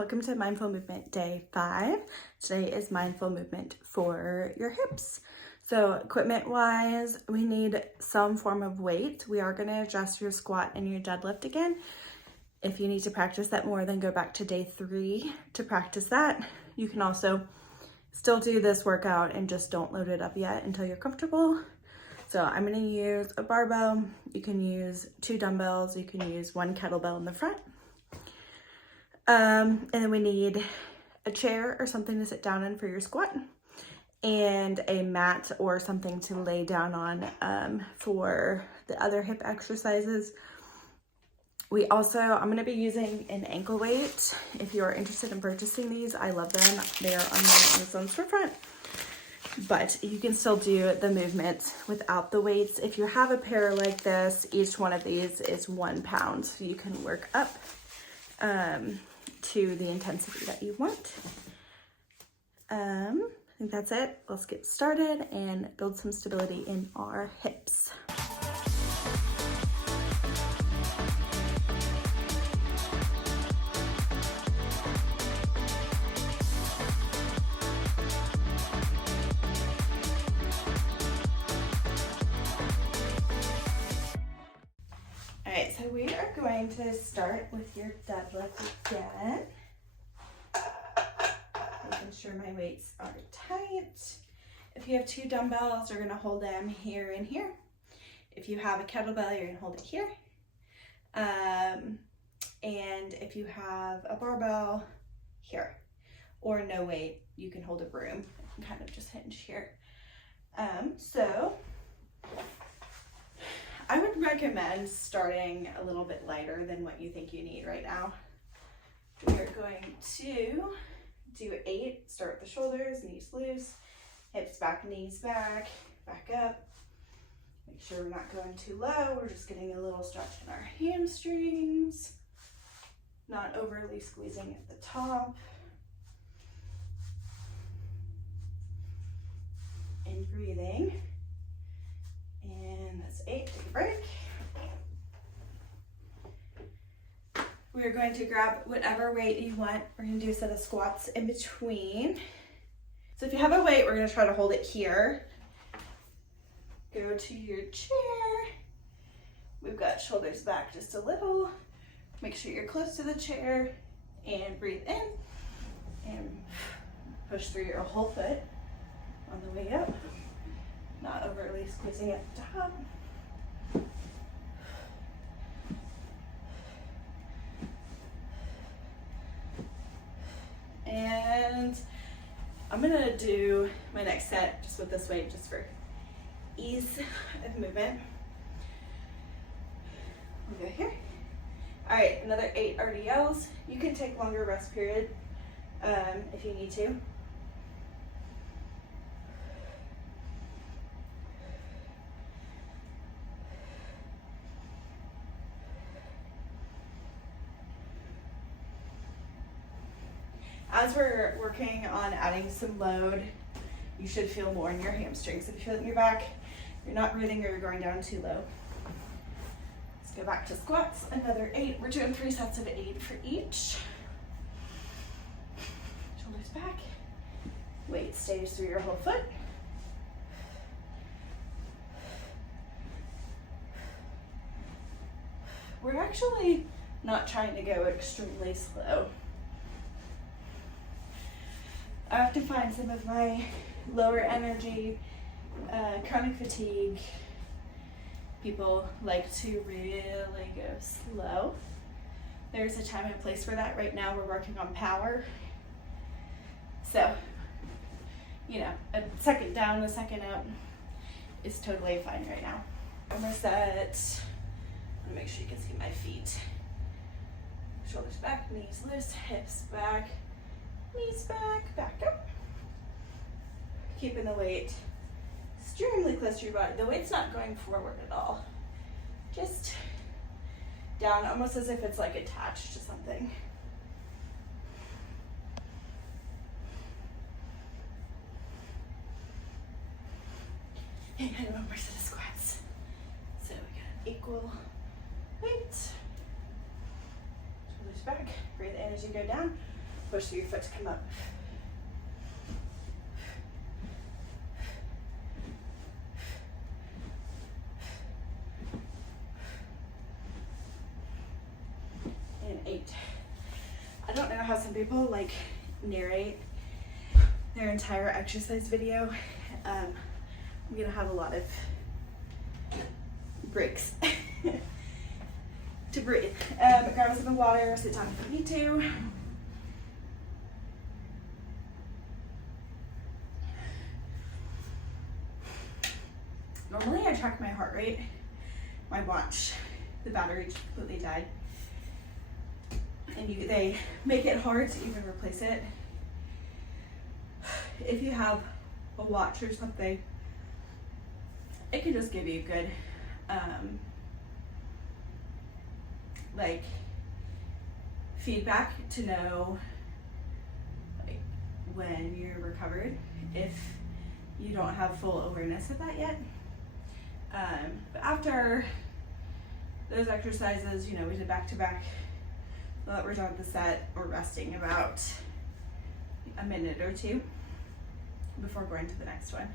Welcome to Mindful Movement Day 5. Today is mindful movement for your hips. So equipment wise, we need some form of weight. We are going to adjust your squat and your deadlift again. If you need to practice that more, then go back to day 3 to practice that. You can also still do this workout and just don't load it up yet until you're comfortable. So I'm going to use a barbell. You can use 2 dumbbells. You can use 1 kettlebell in the front. And then we need a chair or something to sit down in for your squat and a mat or something to lay down on for the other hip exercises. I'm going to be using an ankle weight. If you're interested in purchasing these, I love them. They are on my Amazon storefront. But you can still do the movements without the weights. If you have a pair like this, each one of these is 1 pound. So you can work up to the intensity that you want. I think that's it. Let's get started and build some stability in our hips. All right, so we are going to start with your deadlift again. Making sure my weights are tight. If you have 2 dumbbells, you're gonna hold them here and here. If you have a kettlebell, you're gonna hold it here. And if you have a barbell, here. Or no weight, you can hold a broom and kind of just hinge here. So I would recommend starting a little bit lighter than what you think you need right now. We are going to do 8, start with the shoulders, knees loose, hips back, knees back, back up. Make sure we're not going too low. We're just getting a little stretch in our hamstrings, not overly squeezing at the top. And breathing. And that's 8, take a break. We're going to grab whatever weight you want. We're going to do a set of squats in between. So if you have a weight, we're going to try to hold it here. Go to your chair. We've got shoulders back just a little. Make sure you're close to the chair and breathe in and push through your whole foot on the way up. Not overly squeezing at the top. And I'm gonna do my next set just with this weight, just for ease of movement. We'll go here. All right, another 8 RDLs. You can take longer rest period if you need to. As we're working on adding some load, you should feel more in your hamstrings. If you feel it in your back, you're not breathing or you're going down too low. Let's go back to squats, another 8. We're doing 3 sets of 8 for each. Shoulders back. Weight stays through your whole foot. We're actually not trying to go extremely slow. I often find some of my lower energy, chronic fatigue, people like to really go slow. There's a time and place for that. Right now we're working on power. So, a second down, a second up is totally fine right now. I'm gonna set, I'm gonna make sure you can see my feet. Shoulders back, knees loose, hips back. Knees back, back up. Keeping the weight extremely close to your body. The weight's not going forward at all. Just down, almost as if it's like attached to something. And 1 more set of squats. So we got equal weight. Shoulders back, breathe in as you go down. Push through your foot to come up. And 8. I don't know how some people like narrate their entire exercise video. I'm gonna have a lot of breaks to breathe. Grab a sip of water, sit down if you need to. Normally I track my heart rate. My watch, the battery just completely died. And they make it hard to even replace it. If you have a watch or something, it can just give you good like feedback to know like when you're recovered if you don't have full awareness of that yet. But after those exercises, you know, we did back-to-back. Now that we're done with the set, we're resting about a minute or two before going to the next one.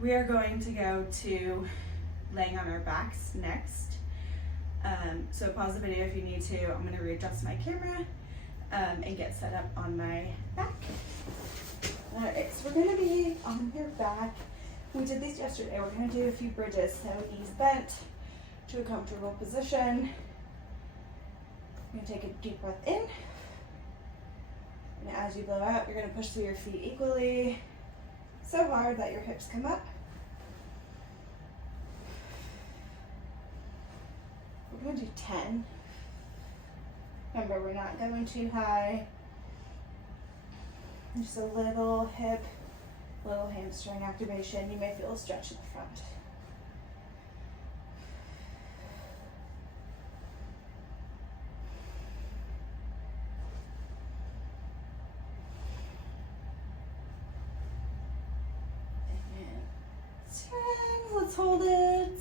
We are going to go to laying on our backs next. So pause the video if you need to. I'm going to readjust my camera and get set up on my back. Alright, so we're going to be on your back. We did these yesterday. We're going to do a few bridges. So knees bent to a comfortable position. You're going to take a deep breath in. And as you blow out, you're going to push through your feet equally, so hard that your hips come up. We're going to do 10. Remember, we're not going too high. Just a little hip, little hamstring activation. You may feel a stretch in the front. Let's hold it.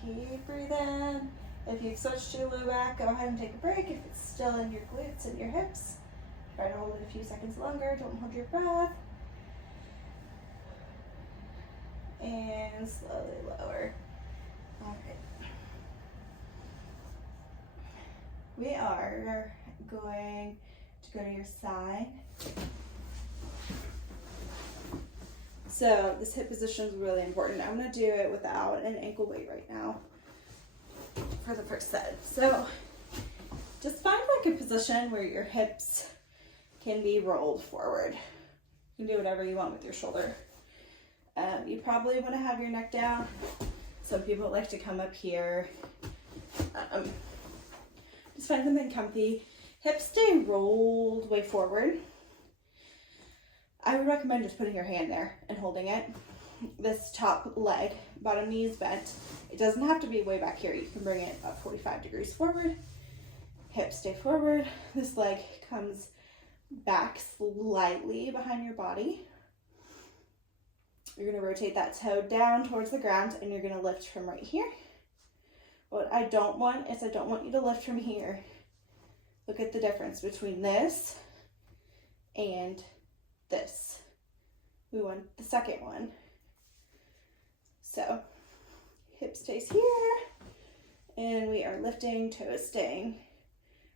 Keep breathing. If you've switched to low back, go ahead and take a break. If it's still in your glutes and your hips, try to hold it a few seconds longer. Don't hold your breath. And slowly lower. All right. We are going to go to your side. So this hip position is really important. I'm going to do it without an ankle weight right now for the first set. So just find like a position where your hips can be rolled forward. You can do whatever you want with your shoulder. You probably want to have your neck down. Some people like to come up here. Just find something comfy. Hips stay rolled way forward. I would recommend just putting your hand there and holding it. This top leg, bottom knee is bent. It doesn't have to be way back here. You can bring it about 45 degrees forward. Hips stay forward. This leg comes back slightly behind your body. You're going to rotate that toe down towards the ground and you're going to lift from right here. What I don't want is I don't want you to lift from here. Look at the difference between this and this. We want the second one. So hip stays here and we are lifting, toes staying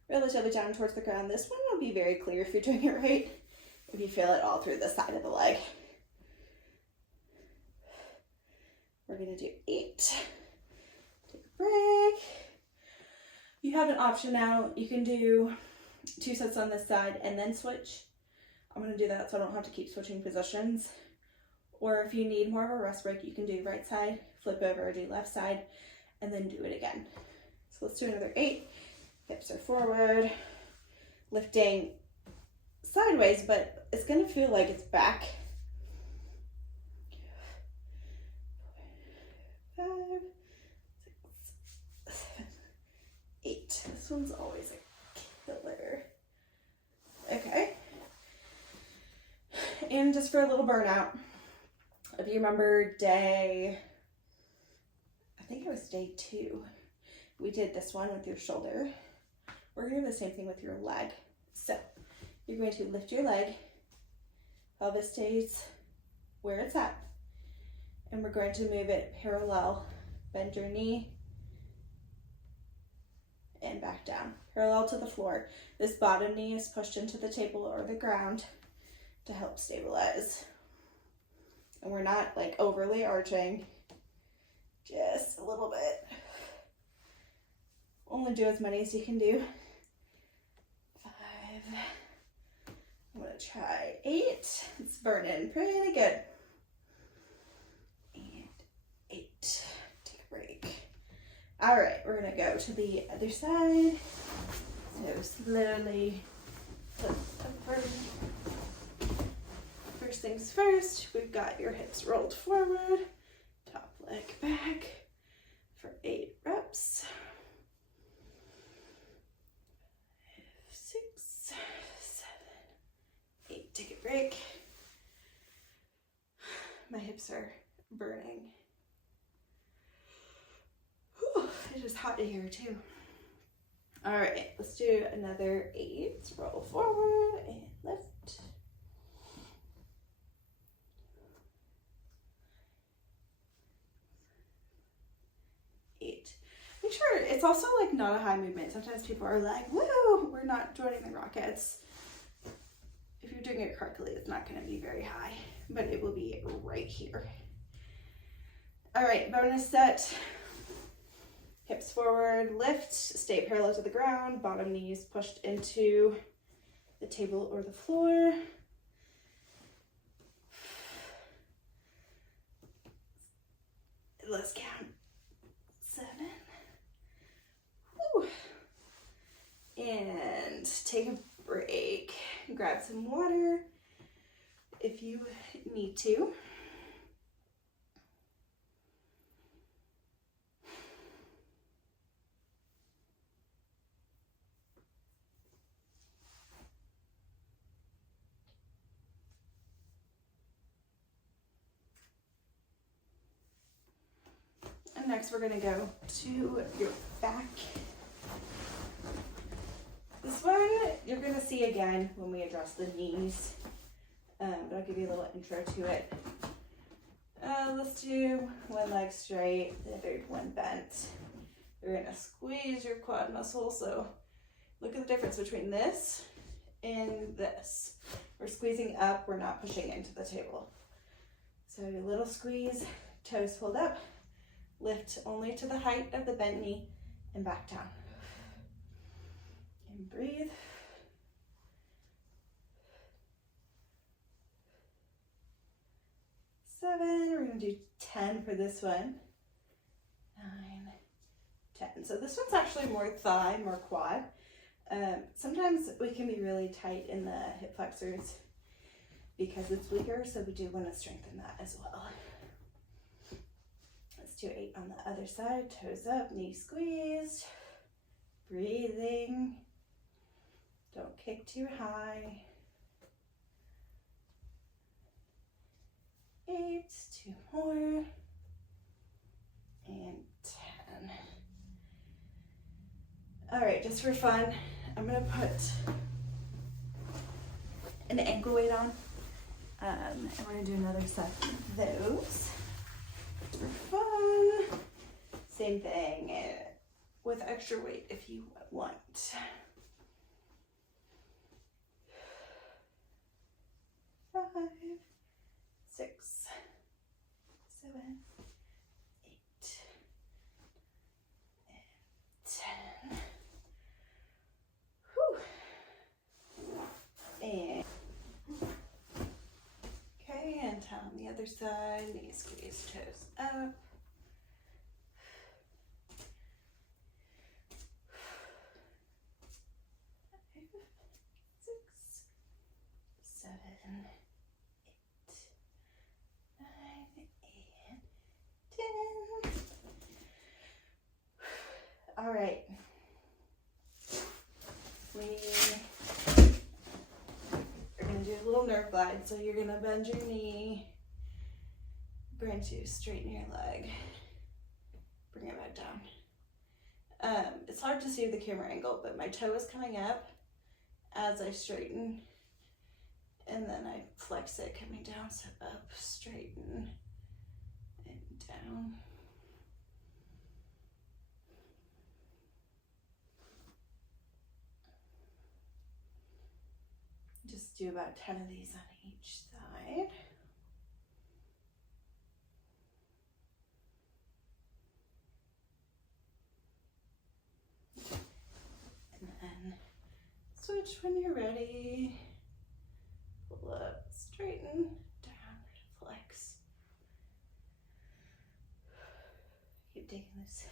relatively down towards the ground. This one will be very clear if you're doing it right, if you feel it all through the side of the leg. We're gonna do 8. Take a break. You have an option now. You can do 2 sets on this side and then switch. I'm going to do that so I don't have to keep switching positions. Or if you need more of a rest break, you can do right side, flip over, do left side, and then do it again. So let's do another 8. Hips are forward, lifting sideways, but it's going to feel like it's back. 5, 6, 7, 8. This one's always a killer. Okay. And just for a little burnout, if you remember day, I think it was day 2. We did this one with your shoulder. We're gonna do the same thing with your leg. So you're going to lift your leg, pelvis stays where it's at, and we're going to move it parallel. Bend your knee and back down, parallel to the floor. This bottom knee is pushed into the table or the ground to help stabilize. And we're not like overly arching, just a little bit. Only do as many as you can do. 5. I'm gonna try 8. It's burning pretty good. And 8. Take a break. All right, we're gonna go to the other side. So slowly flip over. First things first, we've got your hips rolled forward, top leg back for 8 reps. 6, 7, 8. Take a break. My hips are burning. Whew, it is hot in here too. All right, let's do another 8. Roll forward and lift. 8. Make sure it's also like not a high movement. Sometimes people are like, woo, we're not joining the rockets. If you're doing it correctly, it's not going to be very high, but it will be right here. All right, bonus set. Hips forward, lift, stay parallel to the ground, bottom knees pushed into the table or the floor. Let's count. 7. Whew. And take a break. Grab some water if you need to. And next we're going to go to your back. This one you're going to see again when we address the knees, but I'll give you a little intro to it. Let's do one leg straight, the other one bent. You're going to squeeze your quad muscle, so look at the difference between this and this. We're squeezing up, we're not pushing into the table. So a little squeeze, toes pulled up. Lift only to the height of the bent knee and back down. And breathe. 7. We're going to do 10 for this one. 9, 10. So this one's actually more thigh, more quad. Sometimes we can be really tight in the hip flexors because it's weaker, so we do want to strengthen that as well. Let's do 8 on the other side. Toes up, knee squeezed. Breathing. Don't kick too high. 8, 2 more. And 10. All right, just for fun, I'm gonna put an ankle weight on. And we're gonna do another set of those. For fun. Same thing with extra weight if you want. 5, 6, 7, 8, and 10. Whew. And okay, and 10 on the other side. Knee squeeze, toes up. 5, 6, 7, 8, 9, and 10. All right. We are going to do a little nerve glide. So you're going to bend your knee. You're going to straighten your leg. Bring it back It's hard to see the camera angle, but my toe is coming up as I straighten, and then I flex it coming down, so up, straighten, and down. Just do about 10 of these on each side. And then switch when you're ready. Pull up, straighten, down, flex. Keep taking those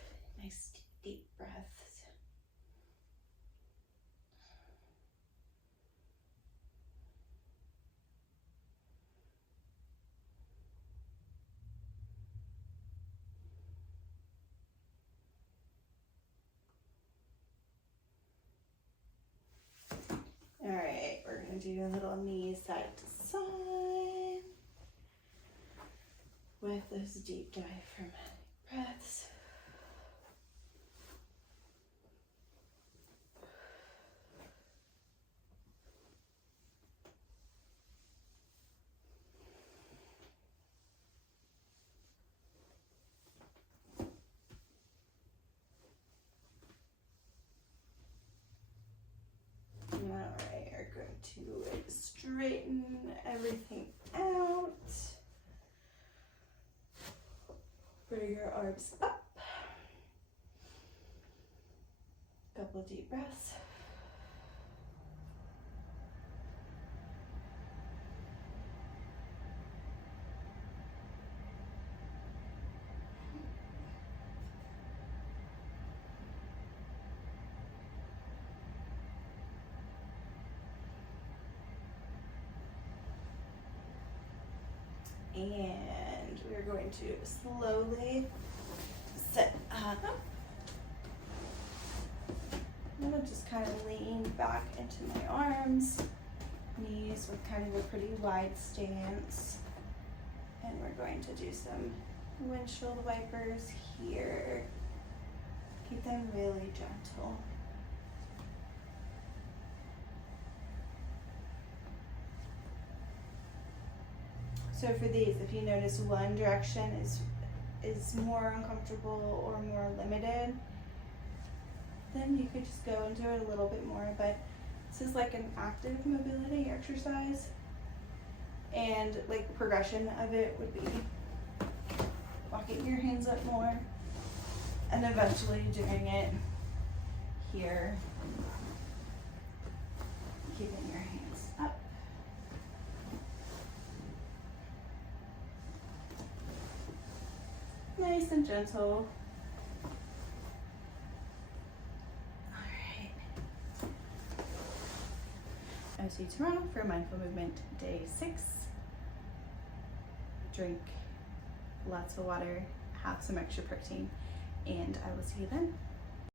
nice deep breaths. All right, we're gonna do a little knee side to side with those deep diaphragmatic breaths. All right, we're going to straighten everything out. Bring your arms up. Couple deep breaths. And we're going to slowly sit up. I'm gonna just kind of lean back into my arms, knees with kind of a pretty wide stance. And we're going to do some windshield wipers here. Keep them really gentle. So for these, if you notice one direction is more uncomfortable or more limited, then you could just go into it a little bit more. But this is like an active mobility exercise, and like the progression of it would be walking your hands up more and eventually doing it here, keeping your hands up. Nice and gentle. All right. I'll see you tomorrow for Mindful Movement Day 6. Drink lots of water, have some extra protein, and I will see you then.